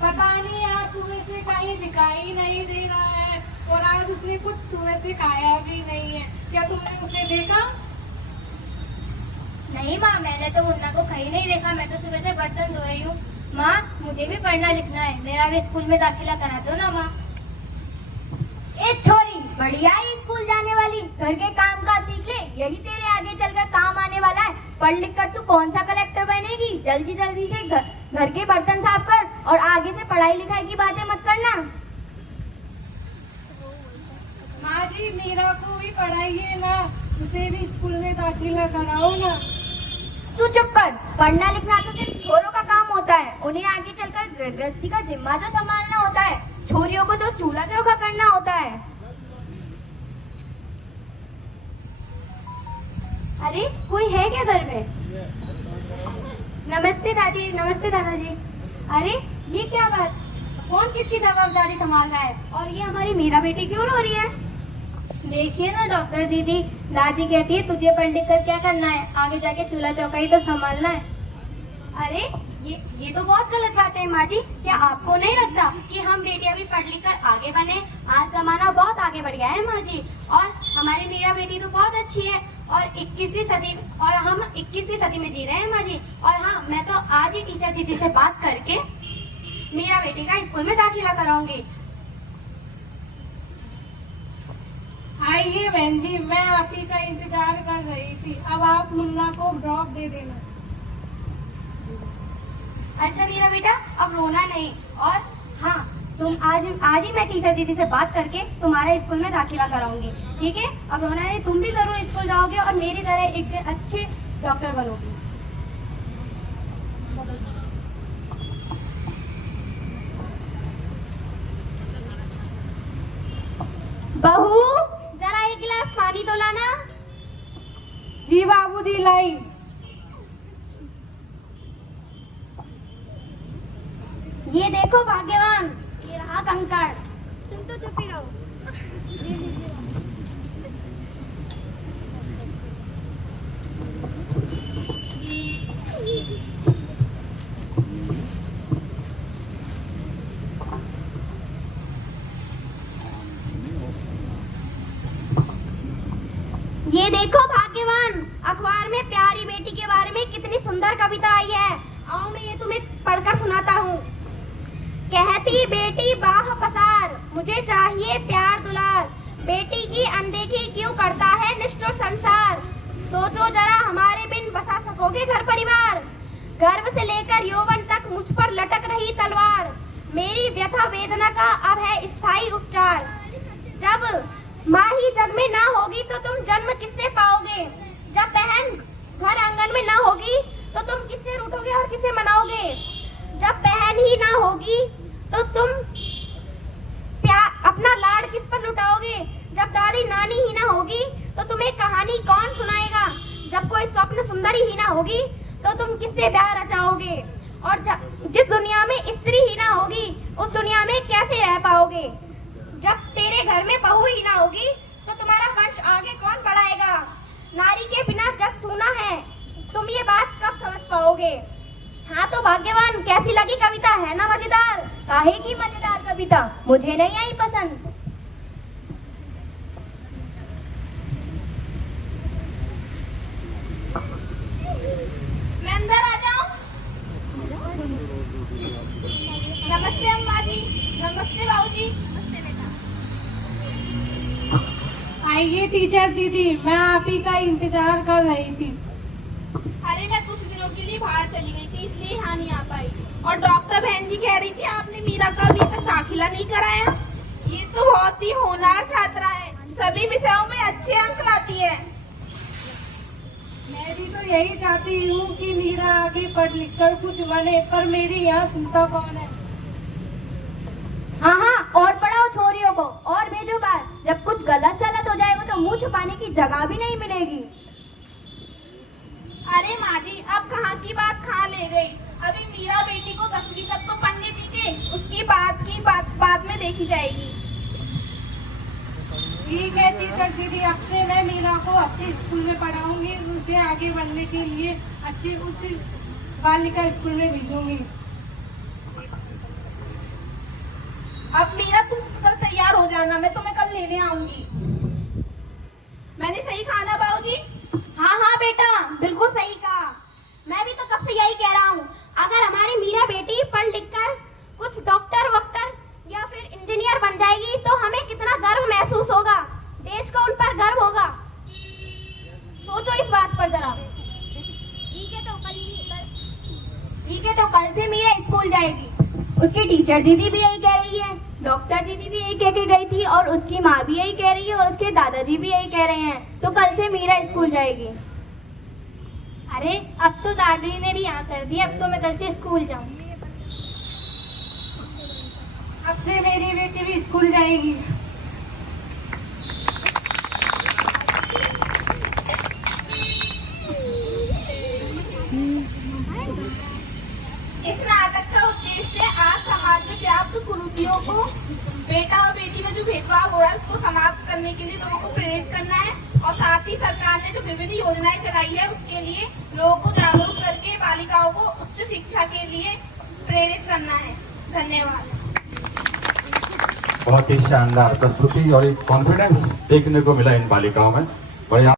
पता नहीं, आज सुबह से कहीं दिखाई नहीं दे रहा है और आज उसने कुछ सुबह से खाया भी नहीं है। क्या तुमने उसे देखा? नहीं माँ, मैंने तो मुन्ना को कहीं नहीं देखा। मैं तो सुबह से बर्तन धो रही हूँ। माँ, मुझे भी पढ़ना लिखना है, मेरा भी स्कूल में दाखिला करा दो ना माँ। ए छोरी, बढ़िया है स्कूल जाने वाली, घर के काम काज सीख ले, यही तेरे आगे चलकर काम आने वाला है। पढ़ लिख कर तू कौन सा कलेक्टर बनेगी? जल्दी जल्दी से घर के बर्तन साफ कर और आगे से पढ़ाई लिखाई की बातें मत करना। माँ जी, मीरा को भी पढ़ाइए ना, उसे भी स्कूल में दाखिला कराओ ना। तू चुप कर। पढ़ना लिखना तो सिर्फ छोरों का काम होता है, उन्हें आगे चलकर गृहस्थी का जिम्मा तो संभालना होता है। छोरियों को तो चूल्हा चौका करना होता है। अरे कोई है क्या घर में? नमस्ते दादी, नमस्ते दादाजी। अरे ये क्या बात, कौन किसकी जवाबदारी संभाल रहा है? और ये हमारी मीरा बेटी क्यों रो रही है? देखिए ना डॉक्टर दीदी, दादी कहती है तुझे पढ़ लिख कर क्या करना है, आगे जाके चूल्हा चौका ही तो संभालना है। अरे ये तो बहुत गलत बात है माँ जी। क्या आपको नहीं लगता कि हम बेटियां भी पढ़ लिख कर आगे बने? आज जमाना बहुत आगे बढ़ गया है माँ जी, और हमारी मीरा बेटी तो बहुत अच्छी है और 21वीं सदी, और हम 21वीं सदी में जी रहे हैं माँ जी। और हाँ, मैं तो आज ही टीचर दीदी से बात करके मीरा बेटी का स्कूल में दाखिला कराऊंगी। आइए बहन जी, मैं आप ही का इंतजार कर रही थी। अब आप मुन्ना को ड्रॉप दे देना। अच्छा मेरा बेटा, अब रोना नहीं। और हाँ, तुम आज ही मैं टीचर दीदी से बात करके तुम्हारे स्कूल में दाखिला कराऊंगी, ठीक है? अब रोना नहीं, तुम भी जरूर स्कूल जाओगे और मेरी तरह एक दिन अच्छे डॉक्टर बनोगी। बहू, जरा एक गिलास पानी तो लाना। जी बाबूजी, लाई। ये देखो भाग्यवान, ये रहा कंकड़। तुम तो चुप ही रहो। ये लीजिए। ये देखो भाग्यवान, अखबार में प्यारी बेटी के बारे में कितनी सुंदर कविता आई है। आओ मैं ये तुम्हें पढ़कर सुनाता हूँ। कहती बेटी बाह पसार, मुझे चाहिए प्यार दुलार, बेटी की अनदेखी क्यों करता है निष्ठुर संसार। सोचो जरा हमारे बिन बसा सकोगे घर परिवार, गर्भ से लेकर यौवन तक मुझ पर लटक रही तलवार, मेरी व्यथा वेदना का अब है स्थायी उपचार। जब माँ ही जग में ना होगी तो तुम जन्म किससे पाओगे? जब बहन घर आंगन में ना होगी तो तुम किससे रूठोगे और किसे मनाओगे? जब बहन ही ना होगी तो तुम अपना लाड़ किस पर लुटाओगे? जब दादी नानी ही ना होगी तो तुम्हें कहानी कौन सुनाएगा? जब कोई स्वप्न सुंदरी ही ना होगी तो तुम किससे ब्याह रचाओगे? और जिस दुनिया में स्त्री ही ना होगी उस दुनिया में कैसे रह पाओगे? जब तेरे घर में बहू ही ना होगी तो तुम्हारा वंश आगे कौन बढ़ाएगा? नारी के बिना जग सूना है, तुम ये बात कब समझ पाओगे? हाँ तो भाग्यवान, कैसी लगी कविता? है ना मजेदार? काहे की मजेदार कविता? मुझे नहीं आई पसंद। मैं अंदर आ जाऊं? नमस्ते अम्मा जी। नमस्ते बाबूजी। नमस्ते बेटा। आइए टीचर दीदी, मैं आप ही का इंतजार कर रही थी। अरे मैं कुछ दिनों के लिए बाहर चली गई थी, इसलिए यहाँ नहीं आ पाई। और डॉक्टर बहन जी कह रही थी आपने मीरा का अभी तक दाखिला नहीं कराया। ये तो बहुत ही होनहार छात्रा है, सभी विषयों में अच्छे अंक लाती है। मैं भी तो यही चाहती हूँ कि मीरा आगे पढ़ लिख कर कुछ बने, पर मेरी यहाँ सुनता कौन है? हाँ हाँ, और पढ़ाओ छोरियों को और भेजो बाहर। जब कुछ गलत सलत हो जाएगा तो मुंह छुपाने की जगह भी नहीं मिलेगी। अरे माँ जी, अब कहाँ की बात कहाँ ले गई? अभी मीरा बेटी को 10वीं तक तो पढ़ने दीजिए, उसकी बात की बात बाद में देखी जाएगी। ठीक है टीचर दीदी, अब से मैं मीरा को अच्छे स्कूल में पढ़ाऊंगी, उसे आगे बढ़ने के लिए अच्छे उच्च बालिका स्कूल में भेजूंगी। मीरा तुम कल तैयार हो जाना, मैं तुम्हें कल लेने आऊंगी। मैंने सही कहा ना बाबूजी? हाँ हाँ बेटा, बिल्कुल सही कहा। मैं भी तो कब से यही कह रहा हूँ, अगर हमारी मीरा बेटी पढ़ लिख कर कुछ डॉक्टर वक्टर या फिर इंजीनियर बन जाएगी तो हमें कितना गर्व महसूस होगा, देश को उन पर गर्व होगा। सोचो इस बात पर जरा। ठीक है, तो कल से मीरा स्कूल जाएगी। उसकी टीचर दीदी भी यही कह रही है, डॉक्टर दीदी भी यही कह के गई थी, और उसकी माँ भी यही कह रही है, और उसके दादाजी भी यही कह रहे हैं। तो कल से मीरा स्कूल जाएगी। अरे अब तो दादी ने भी यहाँ कर दिया, अब तो मैं कल से स्कूल जाऊंगी। अब से मेरी बेटी भी स्कूल जाएगी। इस नाटक का उद्देश्य आज समाज में व्याप्त कुरीतियों को, बेटा और बेटी में जो भेदभाव हो रहा है उसको समाप्त करने के लिए लोगों को प्रेरित करना है, और साथ ही सरकार ने जो विभिन्न योजनाएं चलाई है उसके लिए लोगों को जागरूक करके बालिकाओं को उच्च शिक्षा के लिए प्रेरित करना है। धन्यवाद। बहुत ही शानदार प्रस्तुति और एक कॉन्फिडेंस देखने को मिला इन बालिकाओं में। बड़े